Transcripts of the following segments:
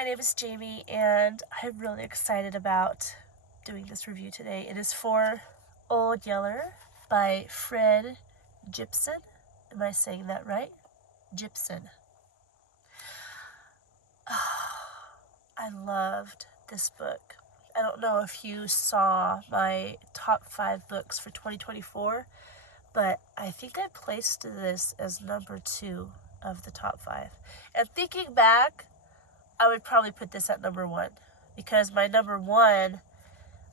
my name is Jamie, and I'm really excited about doing this review today. It is for Old Yeller by Fred Gipson. Am I saying that right? Gipson. I loved this book. I don't know if you saw my top 5 books for 2024, but I think I placed this as number 2 of the top 5. And thinking back, I would probably put this at number 1 because my number 1,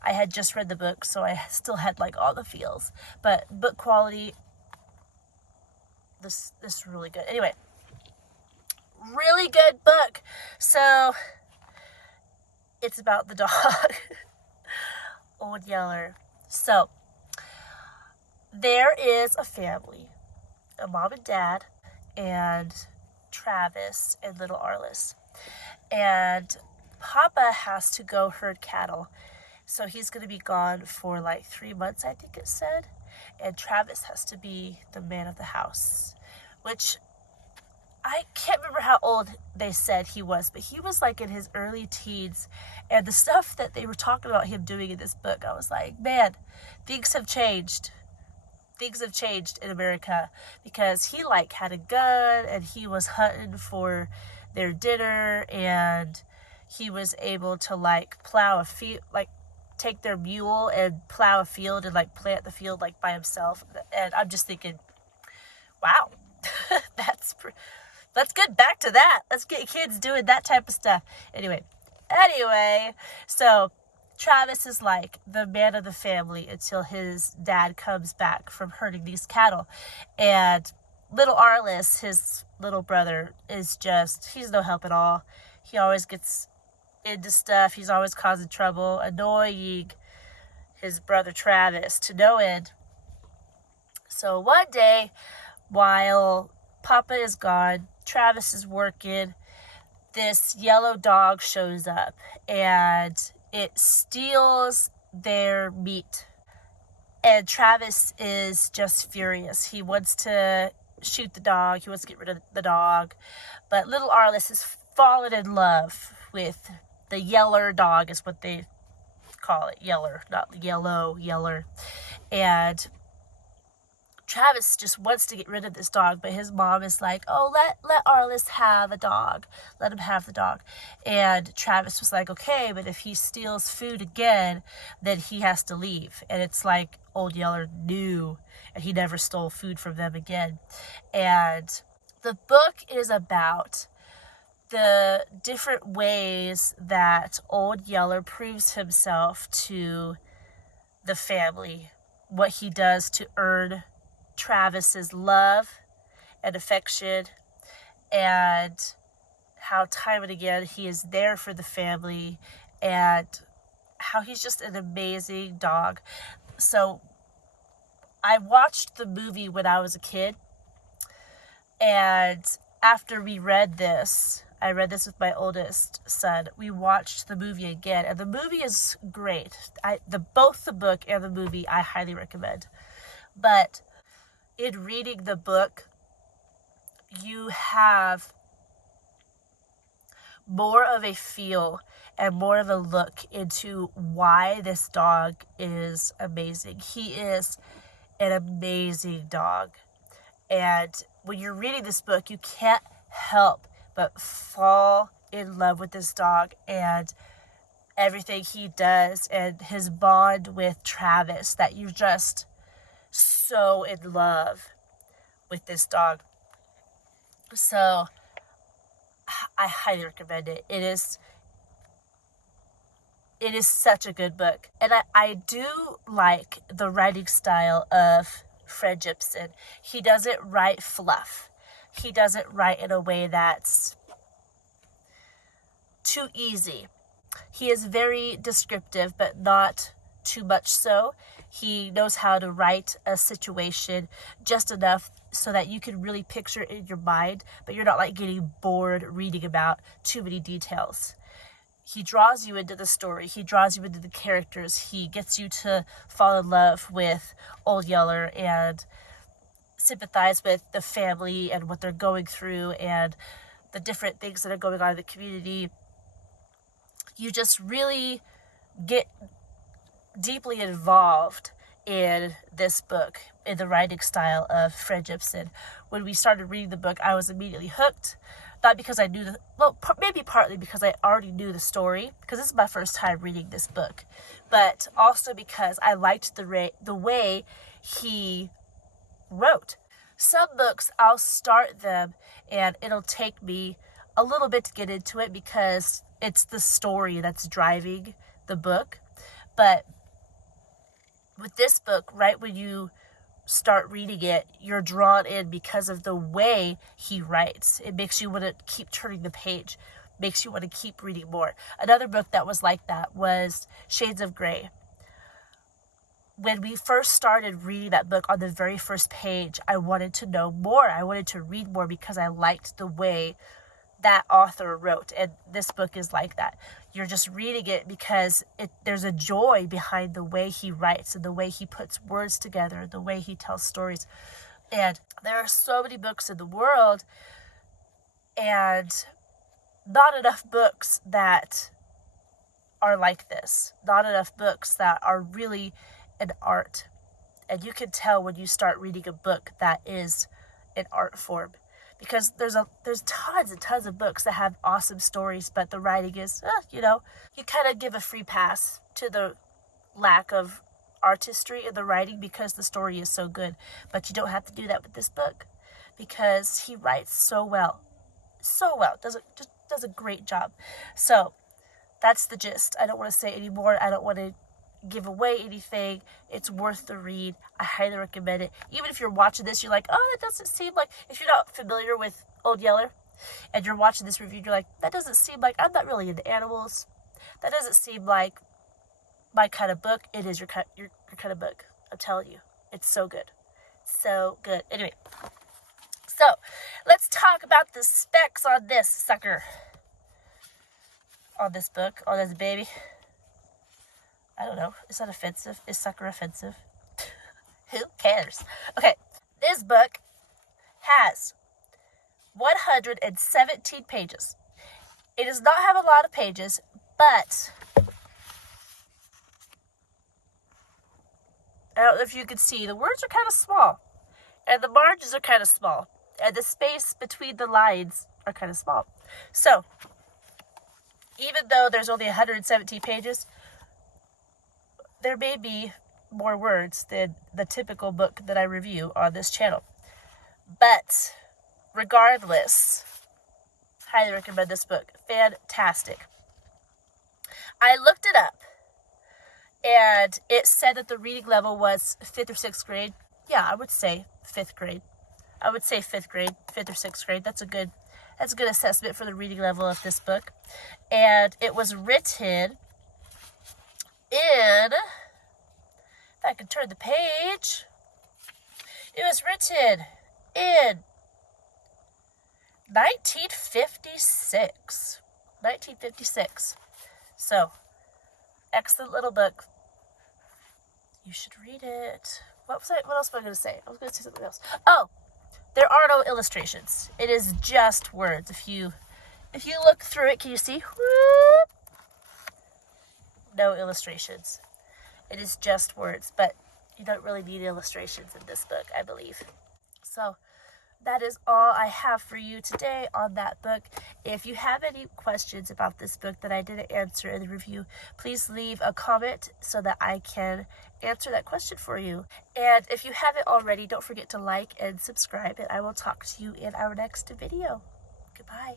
I had just read the book, so I still had like all the feels. But book quality, this is really good. Anyway, really good book. So it's about the dog, Old Yeller. So there is a family, a mom and dad, and Travis and little Arliss. And Papa has to go herd cattle. So he's going to be gone for like 3 months, I think it said. And Travis has to be the man of the house, which I can't remember how old they said he was, but he was like in his early teens. And the stuff that they were talking about him doing in this book, I was like, man, things have changed. Things have changed in America, because he like had a gun and he was hunting for their dinner, and he was able to like plow a field, like take their mule and plow a field and like plant the field like by himself. And I'm just thinking, wow, let's get back to that. Let's get kids doing that type of stuff. Anyway, so Travis is like the man of the family until his dad comes back from herding these cattle. And little Arliss, his little brother, is just, he's no help at all. He always gets into stuff. He's always causing trouble, annoying his brother Travis to no end. So one day, while Papa is gone, Travis is working, this yellow dog shows up, and it steals their meat. And Travis is just furious. He wants to shoot the dog. He wants to get rid of the dog. But little Arliss has fallen in love with the Yeller dog, is what they call it. Yeller, not yellow, Yeller. And Travis just wants to get rid of this dog, but his mom is like, oh, let Arliss have a dog. Let him have the dog. And Travis was like, okay, but if he steals food again, then he has to leave. And it's like Old Yeller knew, and he never stole food from them again. And the book is about the different ways that Old Yeller proves himself to the family, what he does to earn Travis's love and affection, and how time and again he is there for the family, and how he's just an amazing dog. So I watched the movie when I was a kid, and after we read this, I read this with my oldest son, we watched the movie again, and the movie is great. Both the book and the movie I highly recommend. But in reading the book, you have more of a feel and more of a look into why this dog is amazing. He is an amazing dog. And when you're reading this book, you can't help but fall in love with this dog and everything he does, and his bond with Travis, that you're just so in love with this dog. So I highly recommend it. It is such a good book. And I do like the writing style of Fred Gipson. He doesn't write fluff. He doesn't write in a way that's too easy. He is very descriptive, but not too much so. He knows how to write a situation just enough so that you can really picture it in your mind, but you're not like getting bored reading about too many details. He draws you into the story. He draws you into the characters. He gets you to fall in love with Old Yeller and sympathize with the family and what they're going through and the different things that are going on in the community. you just really get deeply involved in this book, in the writing style of Fred Gipson. When we started reading the book, I was immediately hooked. Not because I knew maybe partly because I already knew the story, because this is my first time reading this book, but also because I liked the way he wrote. Some books, I'll start them and it'll take me a little bit to get into it because it's the story that's driving the book. But with this book, right when you start reading it, you're drawn in because of the way he writes. It makes you want to keep turning the page, makes you want to keep reading more. Another book that was like that was Shades of Grey. When we first started reading that book, on the very first page, I wanted to know more. I wanted to read more because I liked the way that author wrote. And this book is like that. You're just reading it because there's a joy behind the way he writes and the way he puts words together, the way he tells stories. And there are so many books in the world, and not enough books that are like this. Not enough books that are really an art. And you can tell when you start reading a book that is an art form, because there's tons and tons of books that have awesome stories, but the writing is you kind of give a free pass to the lack of artistry in the writing because the story is so good. But you don't have to do that with this book, because he writes so well, does a great job. So that's the gist. I don't want to say any more. I don't want to give away anything. It's worth the read. I highly recommend it. Even if you're watching this, you're like, oh, that doesn't seem like, if you're not familiar with Old Yeller and you're watching this review, you're like, that doesn't seem like, I'm not really into animals. That doesn't seem like my kind of book. It is your kind of book. I'm telling you, it's so good. So good. Anyway, so let's talk about the specs on this sucker. On this book, on this baby. I don't know. Is that offensive? Is sucker offensive? Who cares? Okay. This book has 117 pages. It does not have a lot of pages, but I don't know if you can see, the words are kind of small, and the margins are kind of small, and the space between the lines are kind of small. So, even though there's only 117 pages, there may be more words than the typical book that I review on this channel. But regardless, highly recommend this book. Fantastic. I looked it up, and it said that the reading level was 5th or 6th grade. Yeah, I would say 5th grade. I would say 5th grade, 5th or 6th grade. That's a good assessment for the reading level of this book. And it was written in, if I can turn the page, it was written in 1956. 1956. So, excellent little book. You should read it. What else was I going to say? I was going to say something else. Oh, there are no illustrations. It is just words. If you look through it, can you see? Whoop. No illustrations. It is just words, but you don't really need illustrations in this book, I believe. So that is all I have for you today on that book. If you have any questions about this book that I didn't answer in the review, please leave a comment so that I can answer that question for you. And if you haven't already, don't forget to like and subscribe, and I will talk to you in our next video. Goodbye.